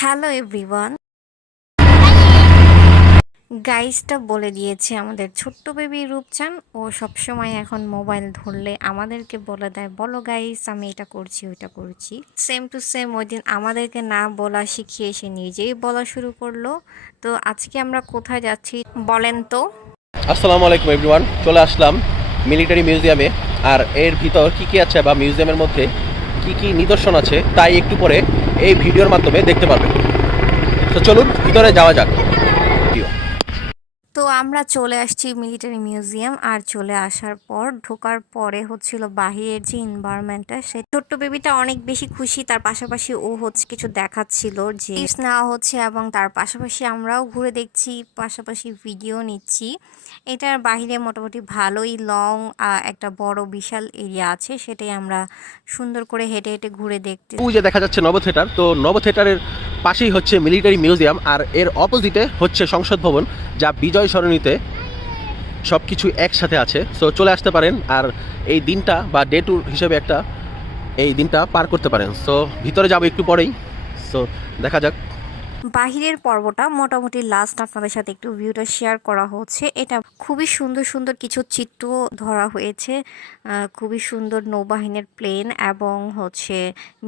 Hello everyone. গাইসটা বলে দিয়েছে আমাদের ছোট্ট বেবি রূপচান। ও সবসময় এখন মোবাইল ধরলে আমাদেরকে বলে দেয়, বলো গাইস আমি এটা করছি ওইটা করছি। সেম টু সেম ওই দিন আমাদেরকে না বলা শিখিয়ে সে নিজেই বলা শুরু করলো। তো আজকে আমরা কোথায় যাচ্ছি বলেন তো? আসসালামু আলাইকুম এভরিওয়ান, চলে আসলাম মিলিটারি মিউজিয়ামে। আর এর ভিতর কি কি আছে বা মিউজিয়ামের মধ্যে কি কি নিদর্শন আছে তাই একটু পরে এই ভিডিওর মাধ্যমে দেখতে পারবেন। তো চলুন ভিতরে যাওয়া যাক। তো আমরা চলে আসছি মিলিটারি মিউজিয়াম। আর চলে আসার পর ঢোকার পরে হচ্ছিল বাহিরের যে এনভায়রনমেন্টটা, সেই ছোট্ট বেবিটা অনেক বেশি খুশি। তার পাশাপাশি ও হচ্ছে কিছু দেখাচ্ছিল যে টিপস নেওয়া হচ্ছে, এবং তার পাশাপাশি আমরাও ঘুরে দেখছি, পাশাপাশি ভিডিও নিচ্ছি। এটার বাহিরে মোটামুটি ভালোই লং একটা বড় বিশাল এরিয়া আছে, সেটাই আমরা সুন্দর করে হেঁটে হেঁটে ঘুরে দেখতে। ওই যে দেখা যাচ্ছে নব থিয়েটার, তো নব থিয়েটারের পাশেই হচ্ছে মিলিটারি মিউজিয়াম, আর এর অপোজিটে হচ্ছে সংসদ ভবন, যা বিজয় সরণিতে সব কিছু একসাথে আছে। সো চলে আসতে পারেন আর এই দিনটা বা ডে ট্যুর হিসেবে একটা এই দিনটা পার করতে পারেন। সো ভিতরে যাবো একটু পরেই, সো দেখা যাক। বাহিরের পর্বটা মোটামুটি লাস্ট আপনাদের সাথে একটু ভিউটা শেয়ার করা হচ্ছে। এটা খুবই সুন্দর সুন্দর কিছু চিত্র ধরা হয়েছে, খুবই সুন্দর নৌবাহিনীর প্লেন এবং হচ্ছে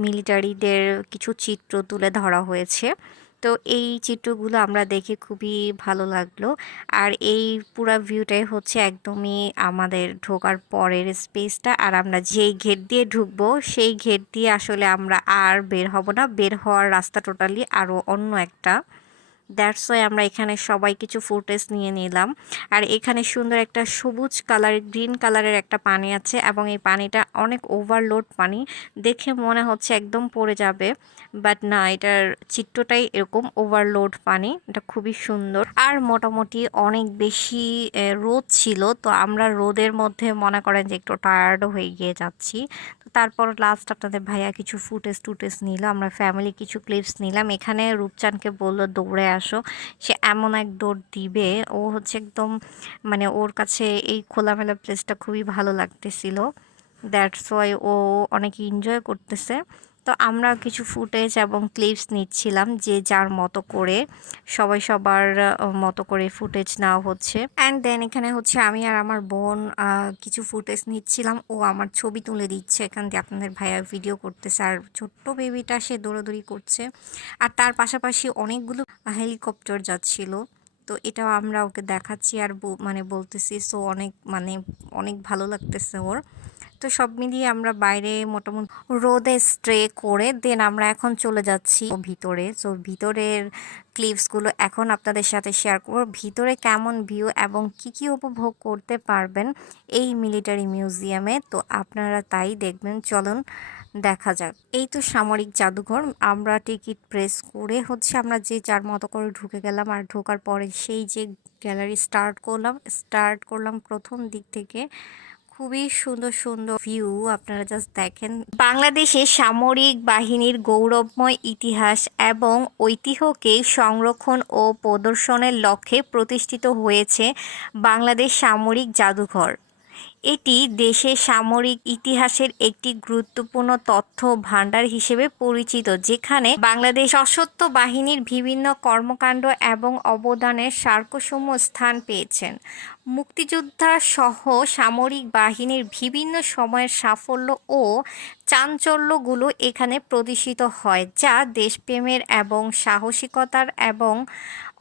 মিলিটারিদের কিছু চিত্র তুলে ধরা হয়েছে। তো এই চিত্রগুলো আমরা দেখে খুবই ভালো লাগলো। আর এই পুরা ভিউটাই হচ্ছে একদমই আমাদের ঢোকার পরের স্পেসটা। আর আমরা যেই গেট দিয়ে ঢুকবো সেই গেট দিয়ে আসলে আমরা আর বের হব না, বের হওয়ার রাস্তা টোটালি আরও অন্য একটা। দ্যাটস ওয়াই আমরা এখানে সবাই কিছু ফুটেজ নিয়ে নিলাম। আর এখানে সুন্দর একটা সবুজ কালার গ্রিন কালারের একটা পানি আছে, এবং এই পানিটা অনেক ওভারলোড পানি, দেখে মনে হচ্ছে একদম পড়ে যাবে, বাট না, এটার চিত্রটাই এরকম ওভারলোড পানি। এটা খুবই সুন্দর। আর মোটামুটি অনেক বেশি রোদ ছিল, তো আমরা রোদের মধ্যে মনে করেন যে একটু টায়ার্ডও হয়ে গিয়ে যাচ্ছি। তো তারপর লাস্ট আপনাদের ভাইয়া কিছু ফুটেজ নিল, আমরা ফ্যামিলি কিছু ক্লিপস নিলাম। এখানে রূপচানকে বললো দৌড়ে আসো, সে এমন এক দৌড় দিবে। ও হচ্ছে একদম মানে ওর কাছে এই খোলামেলা প্লেসটা খুবই ভালো লাগতেছিল। দ্যাটস ওয়াই ও অনেক এনজয় করতেছে। তো আমরা কিছু ফুটেজ এবং ক্লিপস নিচ্ছিলাম, যে যার মতো করে, সবাই সবার মতো করে ফুটেজ নেওয়া হচ্ছে। অ্যান্ড দেন এখানে হচ্ছে আমি আর আমার বোন কিছু ফুটেজ নিচ্ছিলাম। ও আমার ছবি তুলে দিচ্ছে, এখান থেকে আপনাদের ভাইয়া ভিডিও করতেছে, আর ছোট্ট বেবিটা সে দৌড়াদৌড়ি করছে। আর তার পাশাপাশি অনেকগুলো হেলিকপ্টার যাচ্ছিল। তো এটাও আমরা ওকে দেখাচ্ছি আর মানে বলতেছি। সো অনেক মানে অনেক ভালো লাগতেছে ওর। তো সব মিলিয়ে আমরা বাইরে মোটামুটি রোদে স্ট্রে করে দেন আমরা এখন চলে যাচ্ছি ভিতরে। সো ভিতরের ক্লিপসগুলো এখন আপনাদের সাথে শেয়ার করব, ভিতরে কেমন ভিউ এবং কি কি উপভোগ করতে পারবেন এই মিলিটারি মিউজিয়ামে। তো আপনারা তাই দেখবেন, চলুন দেখা যাক। এই তো সামরিক জাদুঘর। আমরা টিকিট প্রেস করে হচ্ছে আমরা যে যার মতো করে ঢুকে গেলাম। আর ঢোকার পরে সেই যে গ্যালারি স্টার্ট করলাম প্রথম দিক থেকে। খুবই সুন্দর সুন্দর ভিউ, আপনারা জাস্ট দেখেন। বাংলাদেশের সামরিক বাহিনীর গৌরবময় ইতিহাস এবং ঐতিহ্যকে সংরক্ষণ ও প্রদর্শনের লক্ষ্যে প্রতিষ্ঠিত হয়েছে বাংলাদেশ সামরিক জাদুঘর। এটি দেশের সামরিক ইতিহাসের একটি গুরুত্বপূর্ণ তথ্য ভাণ্ডার হিসেবে পরিচিত, যেখানে বাংলাদেশ সশস্ত্র বাহিনীর বিভিন্ন কর্মকাণ্ড এবং অবদানের স্মারকসমূহ স্থান পেয়েছেন। মুক্তিযোদ্ধা সহ সামরিক বাহিনীর বিভিন্ন সময়ের সাফল্য ও চাঞ্চল্যগুলো এখানে প্রদর্শিত হয়, যা দেশপ্রেমের এবং সাহসিকতার এবং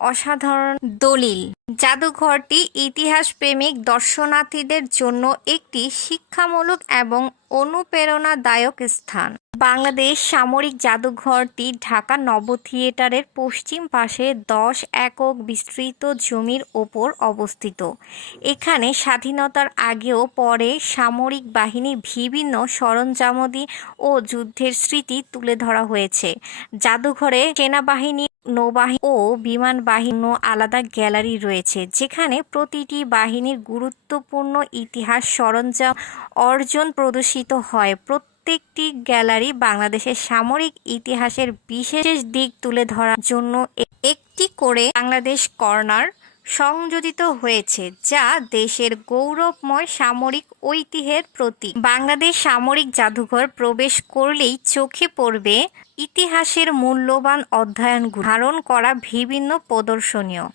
অসাধারণ দলিল। জাদুঘরটি ইতিহাসপ্রেমিক দর্শনার্থীদের জন্য একটি শিক্ষামূলক এবং অনুপ্রেরণাদায়ক স্থান। বাংলাদেশ সামরিক জাদুঘরটি ঢাকা নব থিয়েটারের পশ্চিম পাশে 10 একক বিস্তৃত জমির ওপর অবস্থিত। এখানে স্বাধীনতার আগেও পরে সামরিক বাহিনীর বিভিন্ন সরঞ্জামাদি ও যুদ্ধের স্মৃতি তুলে ধরা হয়েছে। জাদুঘরে সেনাবাহিনী, নৌবাহিনী ও বিমান বাহিনীর আলাদা গ্যালারি রয়েছে, যেখানে প্রতিটি বাহিনীর গুরুত্বপূর্ণ ইতিহাস সরঞ্জাম অর্জন প্রদর্শিত হয়। প্রত্যেকটি গ্যালারি বাংলাদেশের সামরিক ইতিহাসের বিশেষ দিক তুলে ধরার জন্য একটি করে বাংলাদেশ কর্নার সংযোজিত হয়েছে, যা দেশের গৌরবময় সামরিক ঐতিহ্যের প্রতীক। বাংলাদেশ সামরিক জাদুঘর প্রবেশ করলেই চোখে পড়বে ইতিহাসের মূল্যবান অধ্যয়নগুলো ধারণ করা বিভিন্ন প্রদর্শনীয়,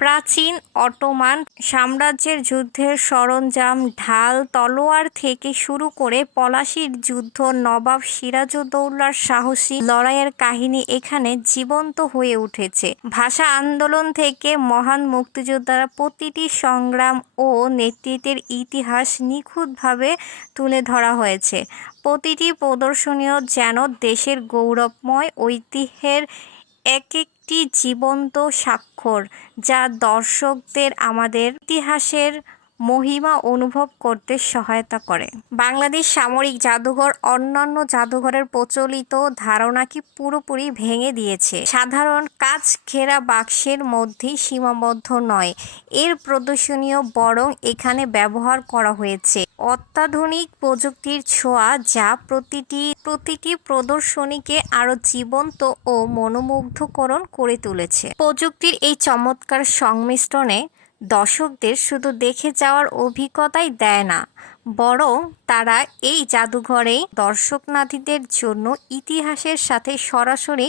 প্রাচীন অটোমান সাম্রাজ্যের যুদ্ধের সরঞ্জাম, ঢাল, তলোয়ার থেকে শুরু করে পলাশির যুদ্ধ, নবাব সিরাজউদ্দৌলার সাহসী লড়াইয়ের কাহিনী এখানে জীবন্ত হয়ে উঠেছে। ভাষা আন্দোলন থেকে মহান মুক্তিযোদ্ধারা প্রতিটি সংগ্রাম ও নেতৃত্বের ইতিহাস নিখুঁতভাবে তুলে ধরা হয়েছে। প্রতিটি প্রদর্শনীয় যেন দেশের গৌরবময় ঐতিহ্যের একটি জীবন্ত স্বাক্ষর, যা দর্শকদের আমাদের ইতিহাসের মহিমা অনুভব করতে সহায়তা করে। বাংলাদেশ সামরিক জাদুঘর অন্যান্য জাদুঘরের প্রচলিত ধারণাকে পুরোপুরি ভেঙে দিয়েছে। সাধারণ কাচ ঘেরা বাক্সের মধ্যেই সীমাবদ্ধ নয় এর প্রদর্শনীয়, বরং এখানে ব্যবহার করা হয়েছে অত্যাধুনিক প্রযুক্তির ছোঁয়া, যা প্রতিটি প্রদর্শনীকে আরো জীবন্ত ও মনোমুগ্ধকর করে তুলেছে। প্রযুক্তির এই চমৎকার সংমিশ্রণে দর্শকদের শুধু দেখে যাওয়ার অভিজ্ঞতাই দেয় না, বরং তারা এই জাদুঘরে দর্শনার্থীদের জন্য ইতিহাসের সাথে সরাসরি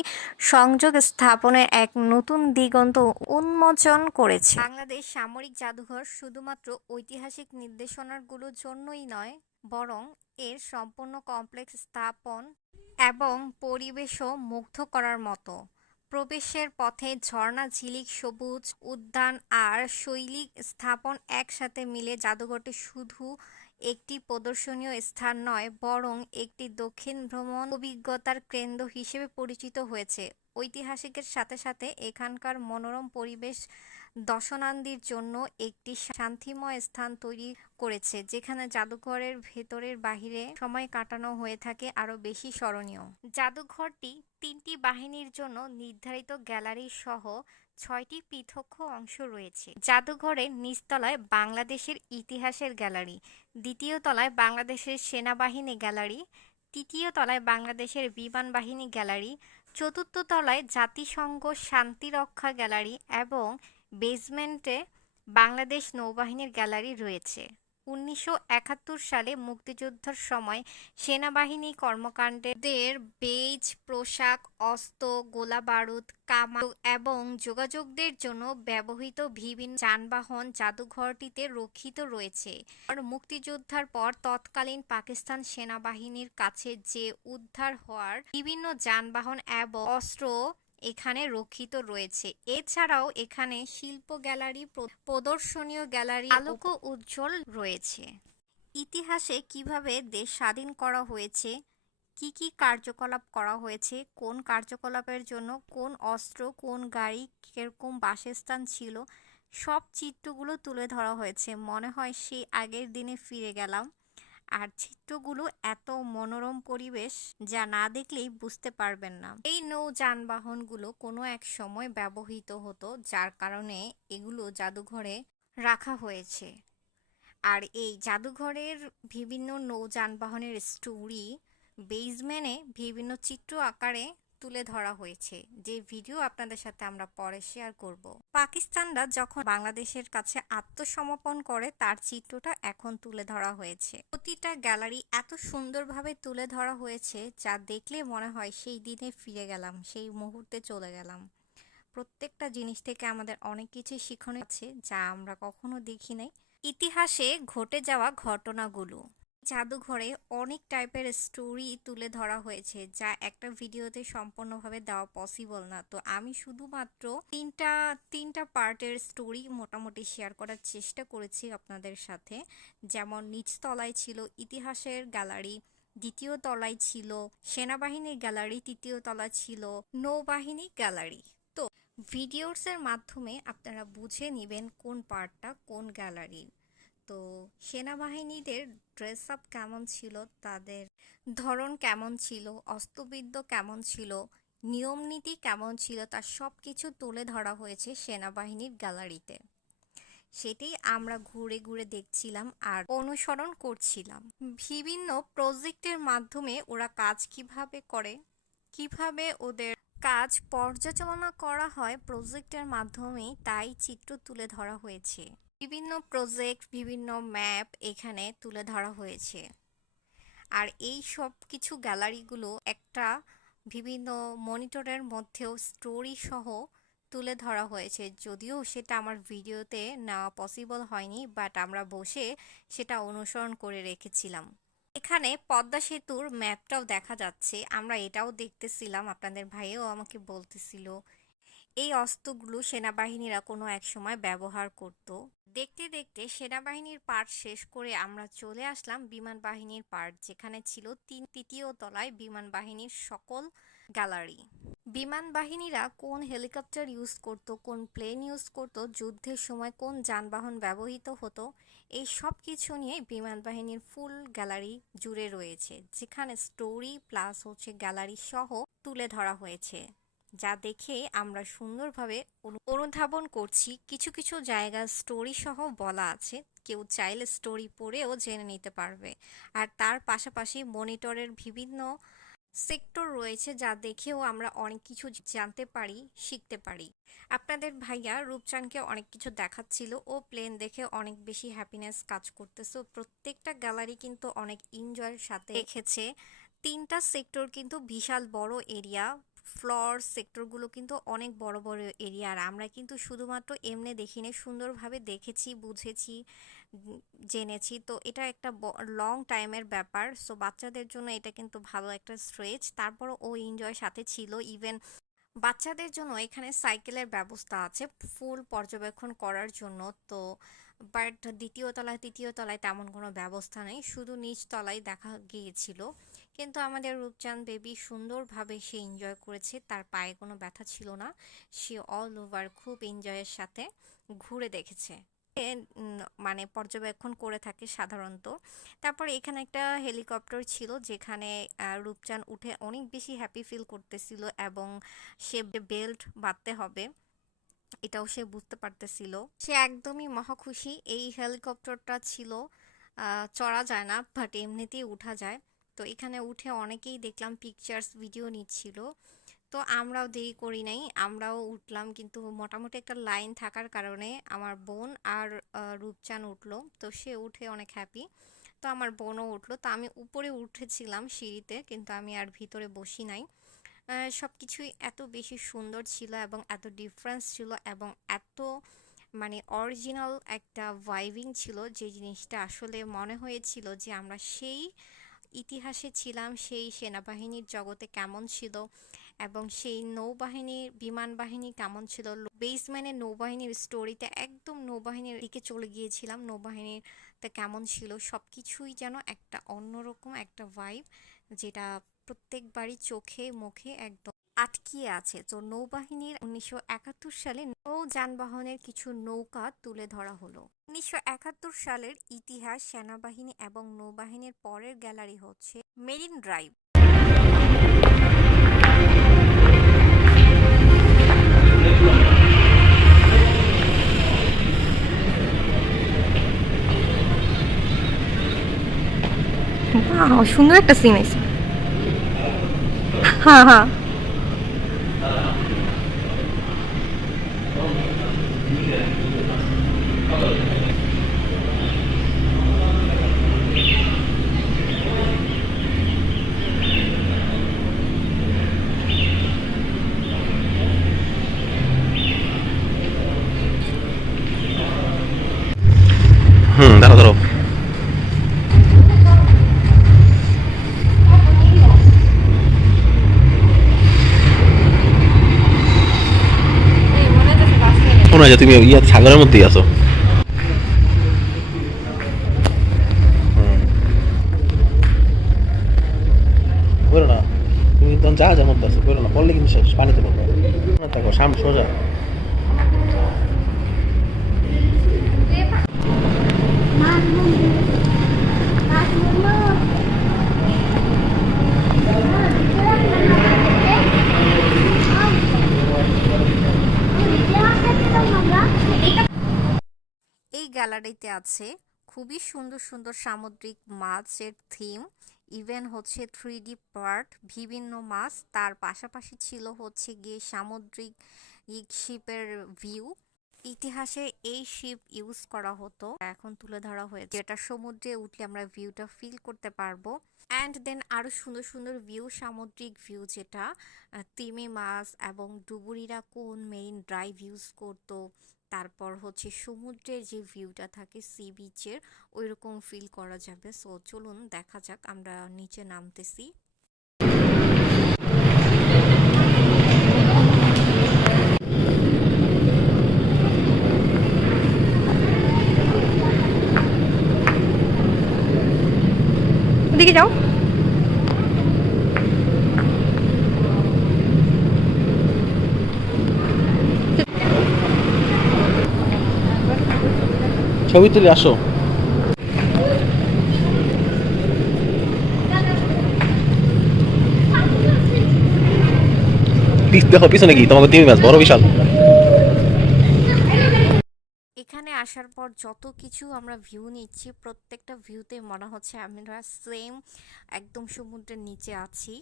সংযোগ স্থাপনের এক নতুন দিগন্ত উন্মোচন করেছে। বাংলাদেশ সামরিক জাদুঘর শুধুমাত্র ঐতিহাসিক নির্দেশনাগুলোর জন্যই নয়, বরং এর সম্পূর্ণ কমপ্লেক্স স্থাপন এবং পরিবেশও মুগ্ধ করার মতো। প্রবেশের পথে ঝর্ণা, ঝিলিক, সবুজ উদ্যান আর শৈল্পিক স্থাপন একসাথে মিলে জাদুঘরটি শুধু একটি প্রদর্শনীয় স্থান নয়, বরং একটি দক্ষিণ ভ্রমণ অভিজ্ঞতার কেন্দ্র হিসেবে পরিচিত হয়েছে। ঐতিহাসিকের সাথে সাথে এখানকার মনোরম পরিবেশ দর্শনার্থীদের জন্য একটি শান্তিময় স্থান তৈরি করেছে, যেখানে জাদুঘরের ভেতরের বাহিরে সময় কাটানো হয়ে থাকে আরও বেশি স্মরণীয়। জাদুঘরটি 3টি বাহিনীর জন্য নির্ধারিত গ্যালারি সহ 6টি পৃথক অংশ রয়েছে। জাদুঘরের নিচতলায় বাংলাদেশের ইতিহাসের গ্যালারি, দ্বিতীয় তলায় বাংলাদেশের সেনাবাহিনী গ্যালারি, তৃতীয় তলায় বাংলাদেশের বিমান বাহিনী গ্যালারি, চতুর্থ তলায় জাতিসংঘ শান্তিরক্ষা গ্যালারি এবং বেসমেন্টে বাংলাদেশ নৌবাহিনীর গ্যালারি রয়েছে। 1971 সালে মুক্তিযুদ্ধের সময় সেনাবাহিনী কর্মকাণ্ডের বেজ, পোশাক, অস্ত্র, গোলাবারুদ, কামান এবং যোগাযোগের জন্য ব্যবহৃত বিভিন্ন যানবাহন জাদুঘরটিতে রক্ষিত রয়েছে। আর মুক্তিযুদ্ধের পর তৎকালীন পাকিস্তান সেনাবাহিনীর কাছে যে উদ্ধার হওয়ার বিভিন্ন যানবাহন এবং অস্ত্র এখানে রক্ষিত রয়েছে। এছাড়াও এখানে শিল্প গ্যালারি, প্রদর্শনীয় গ্যালারি, আলোক উজ্জ্বল রয়েছে। ইতিহাসে কিভাবে দেশ স্বাধীন করা হয়েছে, কি কি কার্যকলাপ করা হয়েছে, কোন কার্যকলাপের জন্য কোন অস্ত্র, কোন গাড়ি, কিরকম বাসস্থান ছিল, সব চিত্রগুলো তুলে ধরা হয়েছে। মনে হয় সেই আগের দিনে ফিরে গেলাম। আর চিত্রগুলো এত মনোরম পরিবেশ, যা না দেখলেই বুঝতে পারবেন না। এই নৌ যানবাহনগুলো কোনো এক সময় ব্যবহৃত হতো, যার কারণে এগুলো জাদুঘরে রাখা হয়েছে। আর এই জাদুঘরের বিভিন্ন নৌ যানবাহনের স্টোরি বেসমেন্টে বিভিন্ন চিত্র আকারে তুলে ধরা হয়েছে, যে ভিডিও আপনাদের সাথে আমরা পরে শেয়ার করব। পাকিস্তানরা যখন বাংলাদেশের কাছে আত্মসমর্পণ করে, তার চিত্রটা এখন তুলে ধরা হয়েছে। প্রতিটা গ্যালারি এত সুন্দরভাবে তুলে ধরা হয়েছে, যা দেখলে মনে হয় সেই দিনে ফিরে গেলাম, সেই মুহূর্তে চলে গেলাম। প্রত্যেকটা জিনিস থেকে আমাদের অনেক কিছু শিক্ষণীয় আছে, যা আমরা কখনো দেখি নাই। ইতিহাসে ঘটে যাওয়া ঘটনাগুলো জাদুঘরে অনেক টাইপের স্টোরি তুলে ধরা হয়েছে, যা একটা ভিডিওতে সম্পূর্ণভাবে দেওয়া পসিবল না। তো আমি শুধুমাত্র তিনটা পার্টের স্টোরি মোটামুটি শেয়ার করার চেষ্টা করেছি আপনাদের সাথে। যেমন নিচতলায় ছিল ইতিহাসের গ্যালারি, দ্বিতীয় তলায় ছিল সেনাবাহিনীর গ্যালারি, তৃতীয় তলায় ছিল নৌবাহিনী গ্যালারি। তো ভিডিওসের মাধ্যমে আপনারা বুঝে নেবেন কোন পার্টটা কোন গ্যালারির। তো সেনাবাহিনীদের ড্রেস আপ কেমন ছিল, তাদের ধরন কেমন ছিল, অস্ত্রবিদ্যা কেমন ছিল, নিয়মনীতি কেমন ছিল, তার সব কিছু তুলে ধরা হয়েছে সেনাবাহিনীর গ্যালারিতে। সেটাই আমরা ঘুরে ঘুরে দেখছিলাম আর অনুসরণ করছিলাম। বিভিন্ন প্রজেক্টের মাধ্যমে ওরা কাজ কিভাবে করে, কিভাবে ওদের কাজ পর্যালোচনা করা হয় প্রজেক্টের মাধ্যমেই, তাই চিত্র তুলে ধরা হয়েছে। বিভিন্ন প্রজেক্ট, বিভিন্ন ম্যাপ এখানে তুলে ধরা হয়েছে। আর এই সব কিছু গ্যালারিগুলো একটা বিভিন্ন মনিটরের মধ্যেও স্টোরি সহ তুলে ধরা হয়েছে, যদিও সেটা আমার ভিডিওতে নেওয়া পসিবল হয়নি, বাট আমরা বসে সেটা অনুসরণ করে রেখেছিলাম। এখানে পদ্মা সেতুর ম্যাপটাও দেখা যাচ্ছে, আমরা এটাও দেখতেছিলাম, আপনাদের ভাইও আমাকে বলতেছিল এই অস্ত্রগুলো সেনাবাহিনীরা কোনো এক সময় ব্যবহার করত। দেখতে দেখতে সেনাবাহিনীর পার্ট শেষ করে আমরা চলে আসলাম বিমান বাহিনীর পার্ট, যেখানে ছিল তৃতীয় তলায় বিমান বাহিনীর সকল গ্যালারি। বিমান বাহিনীরা কোন হেলিকপ্টার ইউজ করত, কোন প্লেন ইউজ করত, যুদ্ধের সময় কোন যানবাহন ব্যবহৃত হতো, এই সব কিছু নিয়ে বিমান বাহিনীর ফুল গ্যালারি জুড়ে রয়েছে, যেখানে স্টোরি প্লাস হচ্ছে গ্যালারি সহ তুলে ধরা হয়েছে, যা দেখে আমরা সুন্দরভাবে অনুধাবন করছি। কিছু কিছু জায়গা স্টোরি সহ বলা আছে, কেউ চাইলে স্টোরি পড়েও জেনে নিতে পারবে। আর তার পাশাপাশি মনিটরের বিভিন্ন সেক্টর রয়েছে, যা দেখেও আমরা অনেক কিছু জানতে পারি, শিখতে পারি। আপনাদের ভাইয়া রূপচানকে অনেক কিছু দেখাচ্ছিল, ও প্লেন দেখে অনেক বেশি হ্যাপিনেস কাজ করতেছে। প্রত্যেকটা গ্যালারি কিন্তু অনেক এনজয়ের সাথে দেখেছে। 3টা সেক্টর কিন্তু বিশাল বড় এরিয়া, ফ্লোর সেক্টরগুলো কিন্তু অনেক বড় বড় এরিয়া, আর আমরা কিন্তু শুধুমাত্র এমনি দেখিনি, সুন্দরভাবে দেখেছি, বুঝেছি, জেনেছি। তো এটা একটা লং টাইমের ব্যাপার, সো বাচ্চাদের জন্য এটা কিন্তু ভালো একটা স্ট্রেচ। তারপর ও এনজয় সাথে ছিল। ইভেন বাচ্চাদের জন্য এখানে সাইকেলের ব্যবস্থা আছে ফুল পর্যবেক্ষণ করার জন্য। তো বাট দ্বিতীয় তলায় তৃতীয় তলায় তেমন কোনো ব্যবস্থা নেই, শুধু নিচ তলায় দেখা গিয়েছিল। কিন্তু আমাদের রূপচাঁদ বেবি সুন্দরভাবে সে এনজয় করেছে, তার পায়ে কোনো ব্যথা ছিল না, সে অল ওভার খুব এনজয়ের সাথে ঘুরে দেখেছে। মানে পর্যবেক্ষণ করে থাকে সাধারণত। তারপর এখানে একটা হেলিকপ্টার ছিল, যেখানে রূপচাঁদ উঠে অনেক বেশি হ্যাপি ফিল করতেছিল, এবং সে বেল্ট বাঁধতে হবে এটাও সে বুঝতে পারতেছিল। সে একদমই মহা খুশি। এই হেলিকপ্টারটা ছিল চড়া যায় না, বাট এমনিতেই উঠা যায়। তো এখানে উঠে অনেকেই দেখলাম পিকচার্স ভিডিও নিচ্ছিল। তো আমরাও দেরি করি নাই, আমরাও উঠলাম, কিন্তু মোটামুটি একটা লাইন থাকার কারণে আমার বোন আর রূপচান উঠলো, তো সে উঠে অনেক হ্যাপি। তো আমার বোনও উঠলো, তো আমি উপরে উঠেছিলাম সিঁড়িতে, কিন্তু আমি আর ভিতরে বসি নাই। সব কিছুই এত বেশি সুন্দর ছিল এবং এত ডিফারেন্স ছিল এবং এত মানে অরিজিনাল একটা ভাইবিং ছিল, যে জিনিসটা আসলে মনে হয়েছিল যে আমরা সেই ইতিহাসে ছিলাম, সেই সেনাবাহিনীর জগতে কেমন ছিল, এবং সেই নৌবাহিনীর বিমান বাহিনী কেমন ছিল। বেসম্যানের নৌবাহিনীর স্টোরিতে একদম নৌবাহিনীর দিকে চলে গিয়েছিলাম, নৌবাহিনীতে কেমন ছিল, সব কিছুই যেন একটা অন্যরকম একটা ভাইব, যেটা প্রত্যেকবারই চোখে মুখে একদম আটকিয়ে আছে। তো নৌবাহিনীর 1971 সালে নৌ যানবাহনের কিছু নৌকা তুলে ধরা হলো। 1971 সালের ইতিহাস, সেনাবাহিনী এবং নৌবাহিনীর পরের গ্যালারি হচ্ছে মেরিন ড্রাইভ। সুন্দর একটা সিন আছে। হ্যাঁ হ্যাঁ। দাঁড়া দাঁড়াও। মনে হয় যে তুমি ইয়া সাগরের মধ্যেই আছো। বলো না, তুমি কিন্তু জাহাজের মধ্যে আছো, বলো না, পড়লে কিন্তু শেষ, পানিতে পড়বে না। দেখো সামনে সোজা। এই গ্যালারিতে আছে খুবই সুন্দর সুন্দর সামুদ্রিক মাছের থিম, ইভেন হচ্ছে 3D পার্ট, বিভিন্ন মাছ, তার পাশাপাশি ছিল হচ্ছে গিয়ে সামুদ্রিক শিপের ভিউ। ইতিহাসে এই শিপ ইউজ করা হতো, এখন তুলে ধরা হয়েছে, যেটা সমুদ্রে উঠলে আমরা ভিউটা ফিল করতে পারবো। অ্যান্ড দেন আরো সুন্দর সুন্দর ভিউ, সামুদ্রিক ভিউ, যেটা তিমি মাছ এবং ডুবুরিরা কোন মেরিন ড্রাইভ ইউজ করতো, তারপর হচ্ছে সমুদ্রের যে ভিউটা থাকে সি বিচের, ওই রকম ফিল করা যাবে। সো চলুন দেখা যাক, আমরা নিচে নামতেছি। দিকে যাও। ছবি তুলে আসো। দেখো পিছনে কি তোমাকে তিমি মাছ বড় বিশাল। এখানে আসার পর যত কিছু আমরা ভিউ নিচ্ছি, প্রত্যেকটা ভিউতে মনে হচ্ছে আমরা সেম একদম সমুদ্রের নিচে আছি।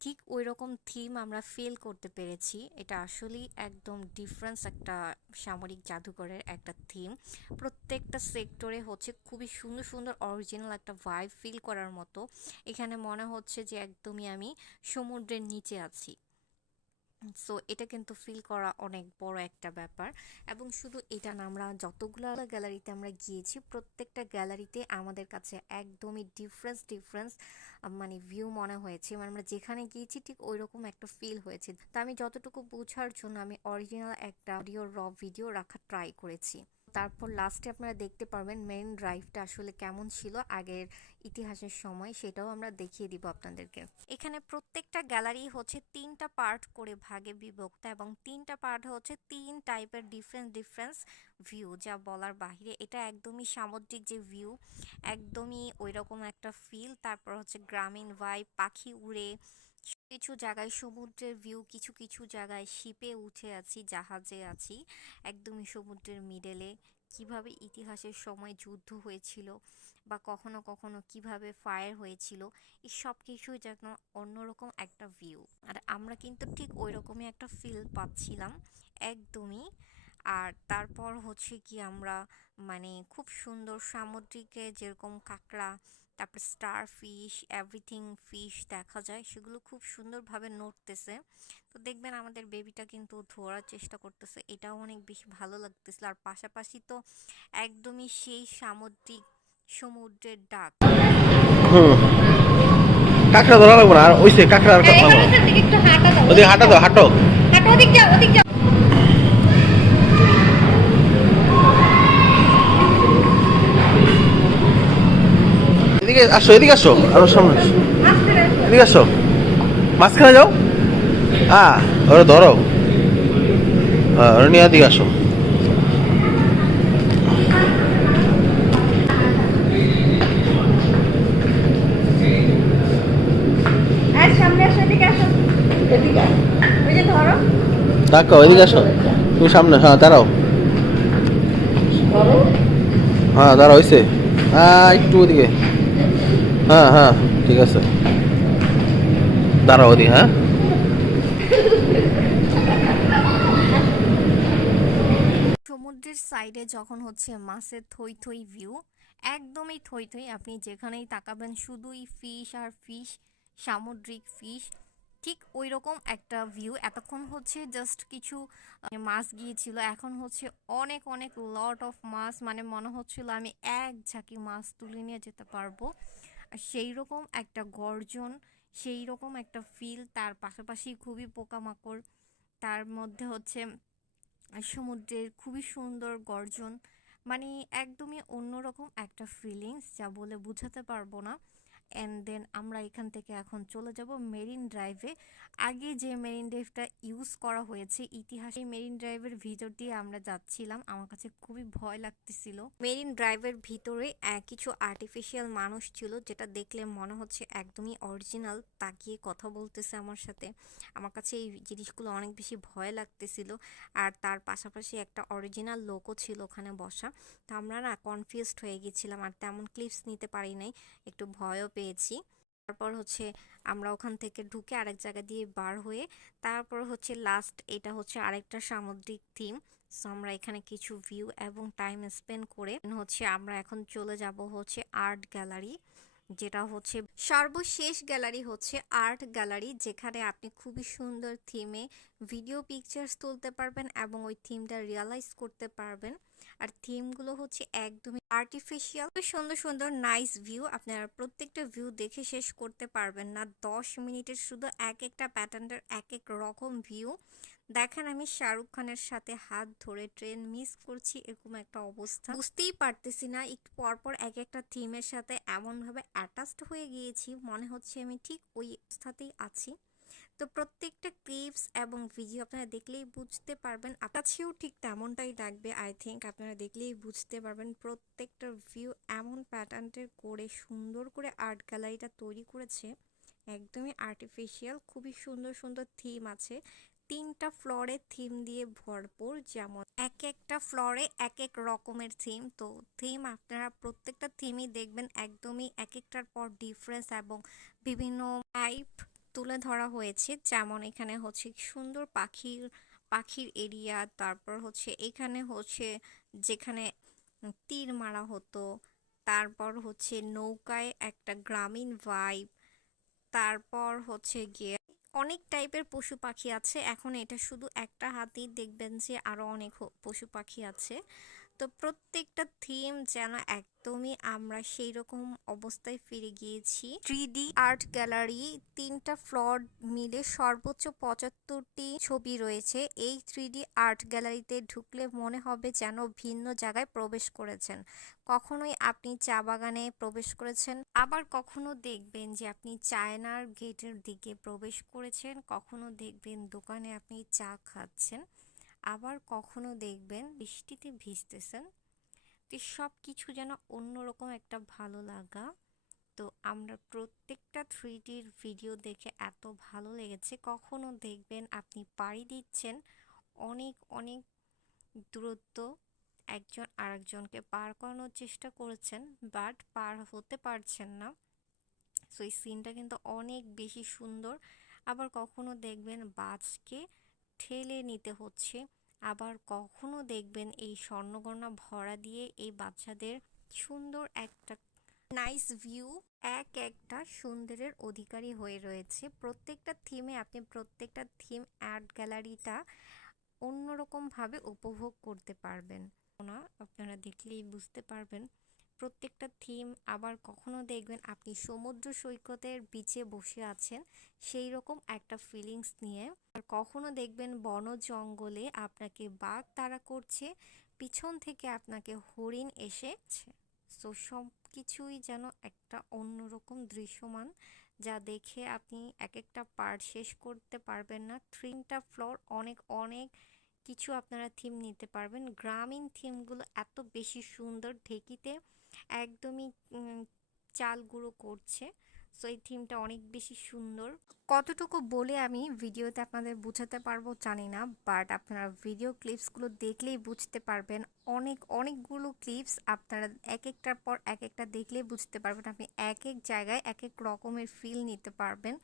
ঠিক ওই রকম থিম আমরা ফিল করতে পেরেছি। এটা আসলেই একদম ডিফারেন্স একটা সামরিক জাদুঘরের একটা থিম। প্রত্যেকটা সেক্টরে হচ্ছে খুবই সুন্দর সুন্দর অরিজিনাল একটা ভাইব ফিল করার মতো। এখানে মনে হচ্ছে যে একদমই আমি সমুদ্রের নিচে আছি। সো এটা কিন্তু ফিল করা অনেক বড় একটা ব্যাপার। এবং শুধু এটা না, আমরা যতগুলো গ্যালারিতে আমরা গিয়েছি, প্রত্যেকটা গ্যালারিতে আমাদের কাছে একদমই ডিফারেন্স ডিফারেন্স মানে ভিউ মনে হয়েছে। মানে আমরা যেখানে গিয়েছি ঠিক ওই রকম একটা ফিল হয়েছে। তা আমি যতটুকু বোঝার জন্য আমি অরিজিনাল একটা অডিও ভিডিও রাখার ট্রাই করেছি। তারপর লাস্টে আপনারা দেখতে পারবেন মেরিন ড্রাইভটা আসলে কেমন ছিল আগের ইতিহাসের সময়, সেটাও আমরা দেখিয়ে দিব আপনাদেরকে। এখানে প্রত্যেকটা গ্যালারি হচ্ছে 3টা পার্ট করে ভাগে বিভক্ত, এবং 3টা পার্ট হচ্ছে 3 টাইপের ডিফারেন্ট ডিফারেন্স ভিউ, যা বলার বাহিরে। এটা একদমই সামুদ্রিক যে ভিউ, একদমই ওই রকম একটা ফিল। তারপর হচ্ছে গ্রামীণ ভাইব, পাখি উড়ে, কিছু জায়গায় সমুদ্রের ভিউ, কিছু কিছু জায়গায় শিপে উঠে আছি, জাহাজে আছি একদমই সমুদ্রের মিডলে। কিভাবে ইতিহাসের সময় যুদ্ধ হয়েছিল, বা কখনো কখনো কিভাবে ফায়ার হয়েছিল, এই সব কিছুই যেন অন্যরকম একটা ভিউ। আর আমরা কিন্তু ঠিক ওই রকমই একটা ফিল পাচ্ছিলাম একদমই। আর তারপর হচ্ছে কি আমরা মানে খুব সুন্দর সামুদ্রিকে যেরকম কাঁকড়া, তারপর স্টার ফিশ, এভরিথিং ফিশ দেখা যায়, সেগুলো খুব সুন্দরভাবে নড়তেছে। তো দেখবেন আমাদের বেবিটা কিন্তু ধরার চেষ্টা করতেছে, এটাও অনেক বেশি ভালো লাগতেছিল। আর পাশাপাশি তো একদমই সেই সামুদ্রিক সমুদ্রের ডাক। হুম, কাঁকড়া ধরা লাগবে না, আর ওইসে কাঁকড়া আর হ্যাঁ, কাঁকড়া এখানে একটু হাঁটা দাও, ওদিকে হাঁটা দাও, হাঁটো। হাঁটো, ওদিক যাও, ওদিক যাও। এদিকে আসো, এদিকে আসো, আরো সামনে আসো। এদিকে আসো, মাঝখানে যাও। হ্যাঁ, ওরা ধরো। হ্যাঁ, ওরা নিয়ে এদিকে আসো। আর সামনে আসো, এদিকে আসো, এদিকে ওই যে ধরো। দেখো এদিকে আসো, তুমি সামনে। হ্যাঁ দাঁড়াও, হ্যাঁ দাঁড়াও, হয়েছে। হ্যাঁ একটু ওদিকে। হ্যাঁ হ্যাঁ ঠিক আছে, দাঁড়াও ওদিকে। হ্যাঁ, সমুদ্রের সাইডে যখন হচ্ছে মাছের থই থই ভিউ, একদমই থই থই, আপনি যেখানেই তাকাবেন শুধুই ফিশ আর ফিশ, সামুদ্রিক ফিশ। ঠিক ওই রকম একটা ভিউ। এতক্ষণ হচ্ছে জাস্ট কিছু মাছ গিয়েছিল, এখন হচ্ছে অনেক অনেক লট অফ মাছ, মানে মনে হচ্ছিল আমি এক ঝাঁকি মাছ তুলে নিয়ে যেতে পারবো। আর সেই রকম একটা গর্জন, সেই রকম একটা ফিল। তার পাশাপাশি খুবই পোকামাকড়, তার মধ্যে হচ্ছে সমুদ্রের খুবই সুন্দর গর্জন, মানে একদমই অন্যরকম একটা ফিলিংস, যা বলে বোঝাতে পারবো না। অ্যান্ড দেন আমরা এখান থেকে এখন চলে যাব মেরিন ড্রাইভে। আগে যে মেরিন ড্রাইভটা ইউজ করা হয়েছে ইতিহাসে, মেরিন ড্রাইভের ভিতর দিয়ে আমরা যাচ্ছিলাম, আমার কাছে খুবই ভয় লাগতেছিল। মেরিন ড্রাইভের ভিতরে কিছু আর্টিফিশিয়াল মানুষ ছিল, যেটা দেখলে মনে হচ্ছে একদমই অরিজিনাল, তাকিয়ে কথা বলতেছে আমার সাথে। আমার কাছে এই জিনিসগুলো অনেক বেশি ভয় লাগতেছিল। আর তার পাশাপাশি একটা অরিজিনাল লোকও ছিল ওখানে বসা। তো আমরা না কনফিউজড হয়ে গেছিলাম, আর তেমন ক্লিপস নিতে পারি নাই, একটু ভয়ও পেয়েছি। তারপর হচ্ছে আমরা ওখান থেকে ঢুকে আরেক জায়গা দিয়ে বার হয়ে, তারপর হচ্ছে লাস্ট, এটা হচ্ছে আরেকটা সামুদ্রিক থিম, সো আমরা এখানে কিছু ভিউ এবং টাইম স্পেন্ড করে হচ্ছে আমরা এখন চলে যাব হচ্ছে আর্ট গ্যালারি, যেটা হচ্ছে সর্বশেষ গ্যালারি হচ্ছে আর্ট গ্যালারি, যেখানে আপনি খুবই সুন্দর থিমে ভিডিও পিকচার্স তুলতে পারবেন এবং ওই থিমটা রিয়েলাইজ করতে পারবেন। আর থিমগুলো হচ্ছে একদমই আর্টিফিশিয়াল, সুন্দর সুন্দর নাইস ভিউ। আপনারা প্রত্যেকটা ভিউ দেখে শেষ করতে পারবেন না, 10 মিনিটের শুধু এক একটা প্যাটার্নের এক এক রকম ভিউ। দেখেন আমি শাহরুখ খানের সাথে হাত ধরে ট্রেন মিস করছি, এরকম একটা অবস্থা, বুঝতেই পারতেছি না। একটু পরপর এক একটা থিমের সাথে এমনভাবে অ্যাটাচড হয়ে গিয়েছি, মনে হচ্ছে আমি ঠিক ওই অবস্থাতেই আছি। তো প্রত্যেকটা ক্লিপস এবং ভিডিও আপনারা দেখলেই বুঝতে পারবেন, আপনার ঠিক তেমনটাই লাগবে। আই থিঙ্ক আপনারা দেখলেই বুঝতে পারবেন প্রত্যেকটা ভিউ এমন প্যাটার্নের করে সুন্দর করে আর্ট গ্যালারিটা তৈরি করেছে, একদমই আর্টিফিশিয়াল। খুবই সুন্দর সুন্দর থিম আছে, 3টা ফ্লোরে থিম দিয়ে ভরপুর, যেমন এক একটা ফ্লোরে এক এক রকমের থিম। তো থিম আপনারা প্রত্যেকটা থিমই দেখবেন একদমই এক একটার পর ডিফারেন্স এবং বিভিন্ন টাইপ তুলে ধরা হয়েছে। যেমন এখানে হচ্ছে সুন্দর পাখির এরিয়া, তারপর হচ্ছে এখানে হচ্ছে যেখানে তীর মারা হতো, তারপর হচ্ছে নৌকায় একটা গ্রামীণ ভাইব, তারপর হচ্ছে গিয়ে অনেক টাইপের পশু পাখি আছে। এখন এটা শুধু একটা হাতি, দেখবেন যে আরো অনেক পশু পাখি আছে। তো প্রত্যেকটা থিম যেন একদমই আমরা সেই রকম অবস্থায় ফিরে গিয়েছি। 3D আর্ট গ্যালারি, 3টা ফ্লোর মিলে সর্বোচ্চ 75টি ছবি রয়েছে। এই 3D আর্ট গ্যালারিতে ঢুকলে মনে হবে যেন ভিন্ন জায়গায় প্রবেশ করেছেন। কখনোই আপনি চা বাগানে প্রবেশ করেছেন, আবার কখনো দেখবেন যে আপনি চায়নার গেটের দিকে প্রবেশ করেছেন, কখনো দেখবেন দোকানে আপনি চা খাচ্ছেন, আবার কখনো দেখবেন বৃষ্টিতে ভিজতেছেন। তো সব কিছু যেন অন্যরকম একটা ভালো লাগা। তো আমরা প্রত্যেকটা 3Dর ভিডিও দেখে এত ভালো লেগেছে। কখনো দেখবেন আপনি পাড়ি দিচ্ছেন অনেক অনেক দূরত্ব, একজন আরেকজনকে পার করানোর চেষ্টা করেছেন, বাট পার হতে পারছেন না। সো এই সিনটা কিন্তু অনেক বেশি সুন্দর। আবার কখনো দেখবেন বাজকে ঠেলে নিতে হচ্ছে, আবার কখনো দেখবেন এই স্বর্ণগয়না ভরা দিয়ে এই বাচ্চাদের সুন্দর একটা নাইস ভিউ, এক একটা সুন্দরের অধিকারী হয়ে রয়েছে। প্রত্যেকটা থিমে আপনি প্রত্যেকটা থিম আর্ট গ্যালারিটা অন্যরকমভাবে উপভোগ করতে পারবেন না, আপনারা দেখলেই বুঝতে পারবেন প্রত্যেকটা থিম। আবার কখনো দেখবেন আপনি সমুদ্র সৈকতের বিচে বসে আছেন, সেই রকম একটা ফিলিংস নিয়ে। আর কখনো দেখবেন বন জঙ্গলে আপনাকে বাঘ তাড়া করছে, পিছন থেকে আপনাকে হরিণ এসেছে। সো সব কিছুই যেন একটা অন্যরকম দৃশ্যমান, যা দেখে আপনি এক একটা পার্ট শেষ করতে পারবেন না। 3টা ফ্লোর অনেক অনেক কিছু আপনারা থিম নিতে পারবেন। গ্রামীণ থিমগুলো এত বেশি সুন্দর, ঢেকিতে একদমই চাল গুঁড়ো করছে। সো এই থিমটা অনেক বেশি সুন্দর। কতটুকু বলে আমি ভিডিওতে আপনাদের বোঝাতে পারবো জানি না, বাট আপনারা ভিডিও ক্লিপসগুলো দেখলেই বুঝতে পারবেন। অনেকগুলো ক্লিপস আপনারা এক একটার পর এক একটা দেখলেই বুঝতে পারবেন, আপনি এক এক জায়গায় এক এক রকমের ফিল নিতে পারবেন।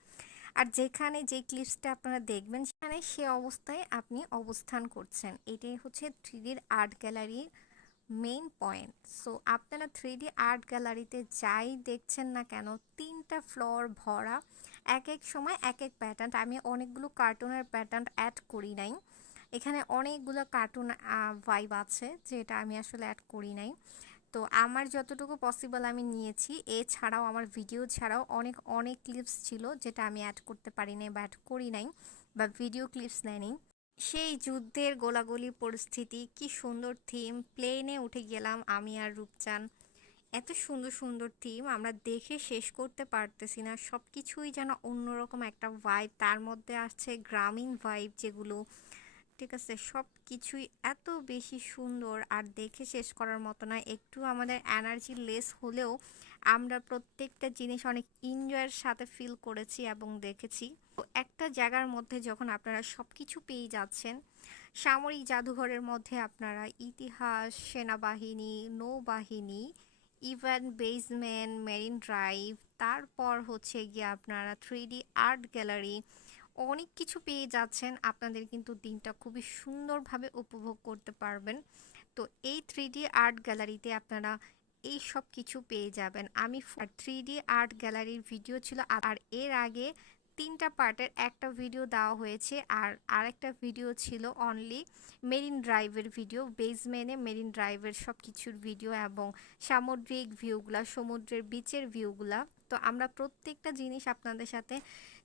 আর যেখানে যে ক্লিপসটা আপনারা দেখবেন সেখানে সে অবস্থায় আপনি অবস্থান করছেন, এটাই হচ্ছে 3Dর আর্ট গ্যালারির মেইন পয়েন্ট। সো আপনারা 3D আর্ট গ্যালারিতে যাই দেখছেন না কেন, 3টা ফ্লোর ভরা, এক এক সময় এক এক প্যাটার্ন। আমি অনেকগুলো কার্টুনের প্যাটার্ন অ্যাড করি নাই, এখানে অনেকগুলো কার্টুন ভাইব আছে যেটা আমি আসলে অ্যাড করি নাই। তো আমার যতটুকু পসিবল আমি নিয়েছি, এছাড়াও আমার ভিডিও ছাড়াও অনেক অনেক ক্লিপস ছিল যেটা আমি অ্যাড করতে পারি নাই বা অ্যাড করি নাই, বা ভিডিও ক্লিপস নেয়নি। সেই যুদ্ধের গোলাগুলি পরিস্থিতি, কি সুন্দর থিম, প্লেনে উঠে গেলাম আমি আর রূপচান। এত সুন্দর সুন্দর থিম আমরা দেখে শেষ করতে পারতেছি না, সব কিছুই যেন অন্যরকম একটা ভাইব, তার মধ্যে আসছে গ্রামীণ ভাইব যেগুলো, ঠিক আছে, সব কিছুই এত বেশি সুন্দর আর দেখে শেষ করার মতো না। একটু আমাদের এনার্জি লেস হলেও আমরা প্রত্যেকটা জিনিস অনেক এনজয়ের সাথে ফিল করেছি এবং দেখেছি। তো একটা জায়গার মধ্যে যখন আপনারা সব কিছু পেয়ে যাচ্ছেন, সামরিক জাদুঘরের মধ্যে আপনারা ইতিহাস, সেনাবাহিনী, নৌবাহিনী, ইভেন্ট বেসমেন্ট, মেরিন ড্রাইভ, তারপর হচ্ছে গিয়ে আপনারা 3D আর্ট গ্যালারি, অনেক কিছু পেয়ে যাচ্ছেন। আপনাদের কিন্তু দিনটা খুবই সুন্দরভাবে উপভোগ করতে পারবেন। তো এই 3D আর্ট গ্যালারিতে আপনারা এই সব কিছু পেয়ে যাবেন। আমি 3D আর্ট গ্যালারির ভিডিও ছিল আর এর আগে 3টা পার্টের একটা ভিডিও দেওয়া হয়েছে আর আরেকটা ভিডিও ছিল অনলি মেরিন ড্রাইভের ভিডিও, বেসমেনে মেরিন ড্রাইভের সব কিছুর ভিডিও এবং সামুদ্রিক ভিউগুলা, সমুদ্রের বিচের ভিউগুলা। তো আমরা প্রত্যেকটা জিনিস আপনাদের সাথে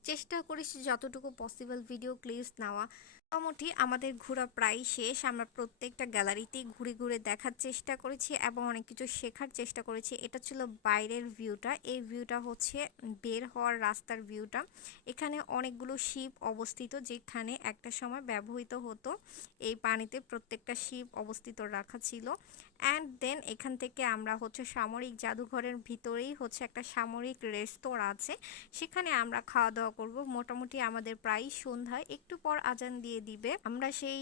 চেষ্টা করেছি যতটুকু পসিবল ভিডিও ক্লিপস নেওয়া। মোটামুটি আমাদের ঘোরা প্রায় শেষ। আমরা প্রত্যেকটা গ্যালারিতেই ঘুরে ঘুরে দেখার চেষ্টা করেছি এবং অনেক কিছু শেখার চেষ্টা করেছি। এটা ছিল বাইরের ভিউটা। এই ভিউটা হচ্ছে বের হওয়ার রাস্তার ভিউটা। এখানে অনেকগুলো শিপ অবস্থিত, যেখানে একটা সময় ব্যবহৃত হতো। এই পানিতে প্রত্যেকটা শিপ অবস্থিত রাখা ছিল। অ্যান্ড দেন এখান থেকে আমরা হচ্ছে সামরিক জাদুঘরের ভিতরেই হচ্ছে একটা সামরিক রেস্তোরাঁ আছে, সেখানে আমরা খাওয়া দাওয়া করব। মোটামুটি আমাদের প্রায় সন্ধ্যায়, একটু পর আজান দিয়ে দিবে। আমরা সেই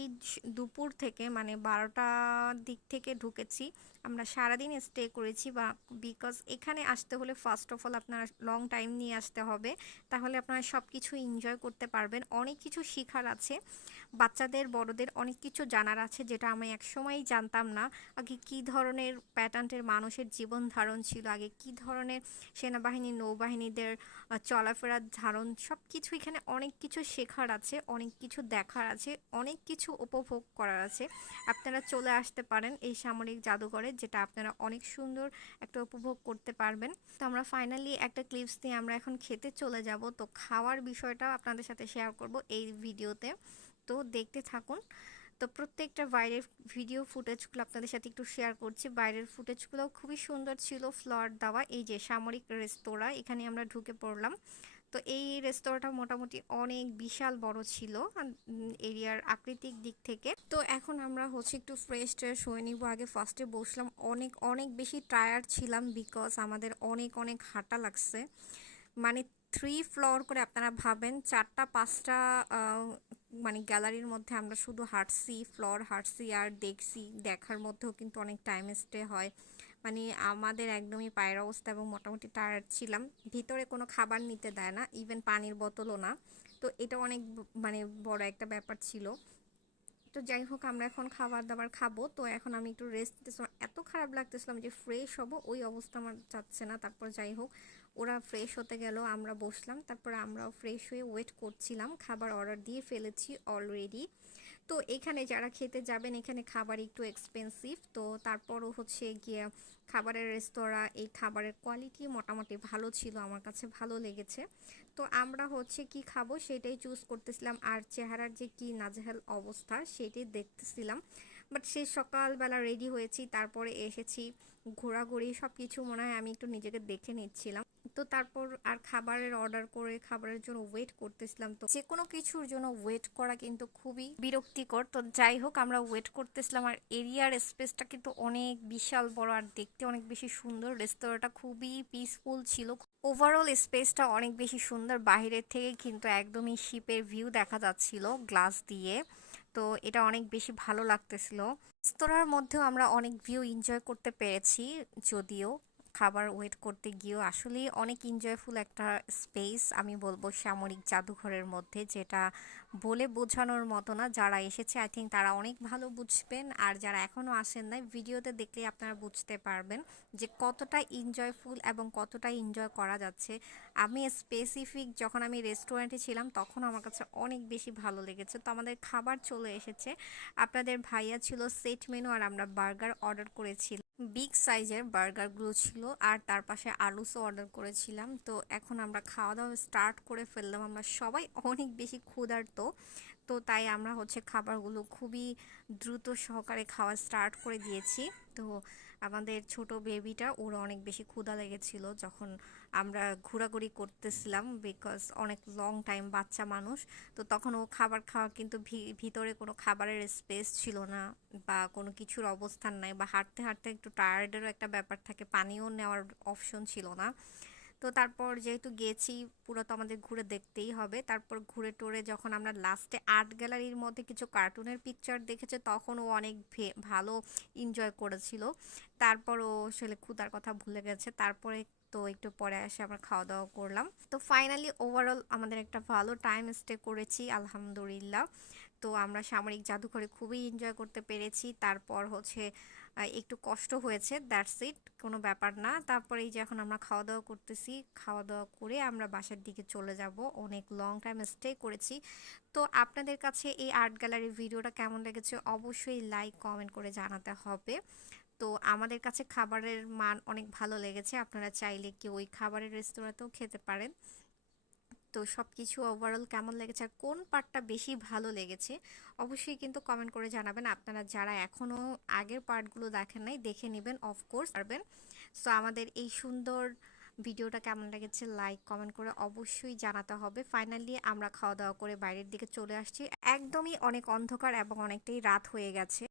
দুপুর থেকে মানে 12টার দিক থেকে ঢুকেছি। আমরা সারাদিন স্টে করেছি বিকজ এখানে আসতে হলে ফার্স্ট অফ অল আপনারা লং টাইম নিয়ে আসতে হবে, তাহলে আপনারা সব কিছু এনজয় করতে পারবেন। অনেক কিছু শেখার আছে, বাচ্চাদের বড়দের অনেক কিছু জানার আছে, যেটা আমি একসময়ই জানতাম না। আগে কী ধরনের প্যাটার্নের মানুষের জীবন ধারণ ছিল, আগে কী ধরনের সেনাবাহিনী নৌবাহিনীদের চলাফেরার ধারণ, সব কিছু এখানে অনেক কিছু শেখার আছে, অনেক কিছু দেখার আছে, অনেক কিছু উপভোগ করার আছে। আপনারা চলে আসতে পারেন এই সামরিক জাদুঘরে, যেটা আপনারা অনেক সুন্দর একটা উপভোগ করতে পারবেন। তো আমরা ফাইনালি একটা ক্লিপস নিয়ে আমরা এখন খেতে চলে যাব। তো খাওয়ার বিষয়টা আপনাদের সাথে শেয়ার করব এই ভিডিওতে, তো দেখতে থাকুন। তো প্রত্যেকটা বাইরের ভিডিও ফুটেজগুলো আপনাদের সাথে একটু শেয়ার করছি। বাইরের ফুটেজগুলো খুবই সুন্দর ছিল, ফ্লোর দেওয়া। এই যে সামরিক রেস্তোরাঁ, এখানে আমরা ঢুকে পড়লাম। তো এই রেস্তোরাঁটা মোটামুটি অনেক বিশাল বড় ছিল এরিয়ার আকৃতিক দিক থেকে। তো এখন আমরা হচ্ছে একটু ফ্রেশ ট্রেশ হয়ে নিব। আগে ফার্স্টে বসলাম, অনেক অনেক বেশি টায়ার্ড ছিলাম বিকজ আমাদের অনেক অনেক হাঁটা লাগছে। মানে 3 ফ্লোর করে আপনারা ভাবেন, 4টা 5টা মানে গ্যালারির মধ্যে আমরা শুধু হাঁটছি, ফ্লোর হাঁটছি আর দেখছি। দেখার মধ্যেও কিন্তু অনেক টাইম স্টে হয়। মানে আমাদের একদমই পায়ের অবস্থা এবং মোটামুটি টায়ার্ড ছিলাম। ভিতরে কোনো খাবার নিতে দেয় না, ইভেন পানির বোতলও না। তো এটা অনেক মানে বড় একটা ব্যাপার ছিল। তো যাই হোক, আমরা এখন খাবার দাবার খাবো। তো এখন আমি একটু রেস্ট নিতেছিলাম, এত খারাপ লাগতেছিলাম যে ফ্রেশ হব, ওই অবস্থা আমার যাচ্ছে না। তারপর যাই হোক, ওরা ফ্রেশ হতে গেল, আমরা বসলাম, তারপরে আমরাও ফ্রেশ হয়ে ওয়েট করছিলাম। খাবার অর্ডার দিয়ে ফেলেছি অলরেডি। তো এখানে যারা খেতে যাবেন, এখানে খাবার একটু এক্সপেন্সিভ, তো তারপরও হচ্ছে গিয়ে খাবারের রেস্তোরাঁ, এই খাবারের কোয়ালিটি মোটামুটি ভালো ছিল, আমার কাছে ভালো লেগেছে। তো আমরা হচ্ছে কি খাবো সেটাই চুজ করতেছিলাম, আর চেহারার যে কি নাজেহাল অবস্থা সেটাই দেখতেছিলাম। বাট সে সকালবেলা রেডি হয়েছি, তারপরে এসেছি, ঘোরাঘুরি সব কিছু মনে হয় আমি একটু নিজেকে দেখে নিচ্ছিলাম। তো তারপর আর খাবারের অর্ডার করে খাবারের জন্য ওয়েট করতেছিলাম। তো যে কোনো কিছুর জন্য ওয়েট করা কিন্তু খুবই বিরক্তিকর। তো যাই হোক, আমরা ওয়েট করতেছিলাম। আর এরিয়ার স্পেসটা কিন্তু অনেক বিশাল বড় আর দেখতে অনেক বেশি সুন্দর। রেস্তোরাঁটা খুবই পিসফুল ছিল, ওভারঅল স্পেসটা অনেক বেশি সুন্দর। বাইরের থেকে কিন্তু একদমই শিপের ভিউ দেখা যাচ্ছিল গ্লাস দিয়ে। তো এটা অনেক বেশি ভালো লাগতেছিল। রেস্তোরাঁর মধ্যেও আমরা অনেক ভিউ এনজয় করতে পেরেছি, যদিও খাবার ওয়েট করতে গিয়েও আসলেই অনেক এনজয়ফুল একটা স্পেস আমি বলবো সামরিক জাদুঘরের মধ্যে, যেটা বলে বোঝানোর মতো না। যারা এসেছে আই থিঙ্ক তারা অনেক ভালো বুঝবেন, আর যারা এখনও আসেন নাই ভিডিওতে দেখলে আপনারা বুঝতে পারবেন যে কতটা এনজয়ফুল এবং কতটা এনজয় করা যাচ্ছে। আমি স্পেসিফিক যখন আমি রেস্টুরেন্টে ছিলাম তখন আমার কাছে অনেক বেশি ভালো লেগেছে। তো আমাদের খাবার চলে এসেছে, আপনাদের ভাইয়া ছিল সেট মেনু আর আমরা বার্গার অর্ডার করেছিলাম। বিগ সাইজের বার্গারগুলো ছিল, আর তার পাশে আলুসও অর্ডার করেছিলাম। তো এখন আমরা খাওয়া দাওয়া স্টার্ট করে ফেললাম, আমরা সবাই অনেক বেশি ক্ষুধার্ত। তো তাই আমরা হচ্ছে খাবারগুলো খুবই দ্রুত সহকারে খাওয়া স্টার্ট করে দিয়েছি। তো আমাদের ছোট বেবিটা, ওর অনেক বেশি ক্ষুধা লেগেছিল যখন আমরা ঘোরাঘুরি করতেছিলাম, বিকজ অনেক লং টাইম বাচ্চা মানুষ। তো তখন ও খাবার খাওয়া কিন্তু ভিতরে কোনো খাবারের স্পেস ছিল না বা কোনো কিছুর অবস্থান নাই, বা হাঁটতে হাঁটতে একটু টায়ার্ডেরও একটা ব্যাপার থাকে, পানিও নেওয়ার অপশন ছিল না। তো তারপর যেহেতু গেছি, পুরো তো আমাদের ঘুরে দেখতেই হবে। তারপর ঘুরে টুরে যখন আমরা লাস্টে আর্ট গ্যালারির মধ্যে কিছু কার্টুনের পিকচার দেখেছে, তখন ও অনেক ভালো এনজয় করেছিল। তারপর ও আসলে ক্ষুধার কথা ভুলে গেছে। তারপরে তো তো একটু পরে এসে আমরা খাওয়া দাওয়া করলাম। তো ফাইনালি ওভারঅল আমাদের একটা ভালো টাইম স্টে করেছি আলহামদুলিল্লাহ। তো আমরা সামরিক জাদুঘরে খুবই এনজয় করতে পেরেছি। তারপর হচ্ছে একটু কষ্ট হয়েছে, দ্যাটস ইট, কোনো ব্যাপার না। তারপরে এই যে এখন আমরা খাওয়া দাওয়া করতেছি, খাওয়া দাওয়া করে আমরা বাসার দিকে চলে যাব। অনেক লং টাইম স্টে করেছি। তো আপনাদের কাছে এই আর্ট গ্যালারির ভিডিওটা কেমন লেগেছে অবশ্যই লাইক কমেন্ট করে জানাতে হবে। তো আমাদের কাছে খাবারের মান অনেক ভালো লেগেছে, আপনারা চাইলে কি ওই খাবারের রেস্তোরাঁতেও খেতে পারেন। তো সব কিছু ওভারঅল কেমন লেগেছে আর কোন পার্টটা বেশি ভালো লেগেছে অবশ্যই কিন্তু কমেন্ট করে জানাবেন। আপনারা যারা এখনও আগের পার্টগুলো দেখেন নাই দেখে নেবেন, অফকোর্স পারবেন। সো আমাদের এই সুন্দর ভিডিওটা কেমন লেগেছে লাইক কমেন্ট করে অবশ্যই জানাতে হবে। ফাইনালি আমরা খাওয়া দাওয়া করে বাইরের দিকে চলে আসছি, একদমই অনেক অন্ধকার এবং অনেকটাই রাত হয়ে গেছে।